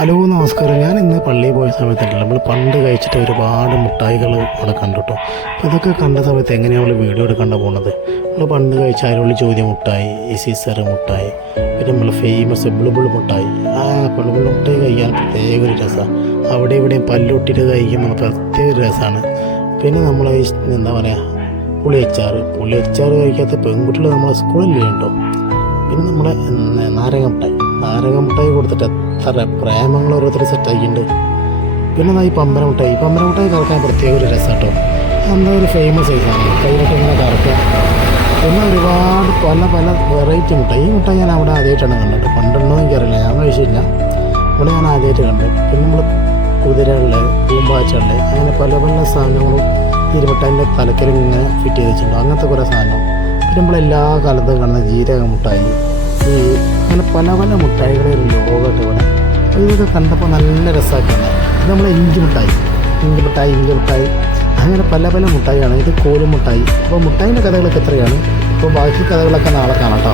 Hello നമസ്കാരം. ഞാൻ ഇന്ന് പള്ളിയിൽ പോയ സമയത്തുണ്ടല്ലോ നമ്മൾ പണ്ട് കഴിച്ചിട്ട് ഒരുപാട് മുട്ടായികൾ അവിടെ കണ്ടു കേട്ടോ. അപ്പോൾ ഇതൊക്കെ കണ്ട സമയത്ത് എങ്ങനെയാണ് നമ്മൾ വീഡിയോ എടുക്കേണ്ട പോകുന്നത്. നമ്മൾ പണ്ട് കഴിച്ച അരുളി ചോദ്യ മുട്ടായി, സീസർ മുട്ടായി, പിന്നെ നമ്മൾ ഫേമസ് ബിളിബിൾ മുട്ടായി. ബിളിബിൾ മുട്ടായി കഴിക്കാൻ പ്രത്യേക ഒരു രസമാണ്. അവിടെ ഇവിടെയും പല്ലൊട്ടിട്ട് കഴിക്കുമ്പോൾ പ്രത്യേക ഒരു രസമാണ്. പിന്നെ നമ്മൾ എന്താ പറയുക, പുളിയച്ചാറ് കഴിക്കാത്ത പെൺകുട്ടികൾ നമ്മളെ സ്കൂളിൽ കേട്ടോ. പിന്നെ നമ്മളെ നാരങ്ങ മുട്ടായി കൊടുത്തിട്ട് എത്ര പ്രേമങ്ങൾ ഓരോരുത്തർ സെറ്റാക്കിയിട്ടുണ്ട്. പിന്നെ ഈ പമ്പര മുട്ടായി കറക്കാൻ പ്രത്യേക ഒരു രസം കേട്ടോ. എന്താ ഒരു ഫേമസ് ആയിട്ടാണ് കയ്യിലൊക്കെ ഇങ്ങനെ കറക്കുക. പിന്നെ ഒരുപാട് പല വെറൈറ്റി മുട്ടായി. ഈ മുട്ടായി ഞാൻ അവിടെ ആദ്യമായിട്ടാണ് കണ്ടിട്ട്. പണ്ടുണ്ടോ എനിക്കറിയില്ല, ഞാൻ കഴിച്ചില്ല. ഇവിടെ ഞാൻ ആദ്യമായിട്ട് കണ്ടു. പിന്നെ നമ്മൾ കുതിരകളിൽ, പൂമ്പാച്ചകളിൽ, അങ്ങനെ പല സാധനങ്ങളും ഈ മുട്ടായിൻ്റെ തലക്കലും ഇങ്ങനെ ഫിറ്റ് ചെയ്ത് വെച്ചിട്ടുണ്ടോ, അങ്ങനത്തെ കുറേ സാധനം. പിന്നെ നമ്മളെല്ലാ കാലത്തും കാണുന്ന ജീരക മുട്ടായി, അങ്ങനെ പല മുട്ടായികളുടെ ഒരു ലോകമായിട്ട് ഇവിടെ. ഇതൊക്കെ കണ്ടപ്പോൾ നല്ല രസമാക്കിയാണ്. ഇത് നമ്മളെ ഇഞ്ചി മുട്ടായി, അങ്ങനെ പല മുട്ടായിയാണ്. ഇത് കോലും മുട്ടായി. അപ്പോൾ മുട്ടായിൻ്റെ കഥകളൊക്കെ എത്രയാണ്. അപ്പോൾ ബാക്കി കഥകളൊക്കെ നാളെ കാണാം കേട്ടോ.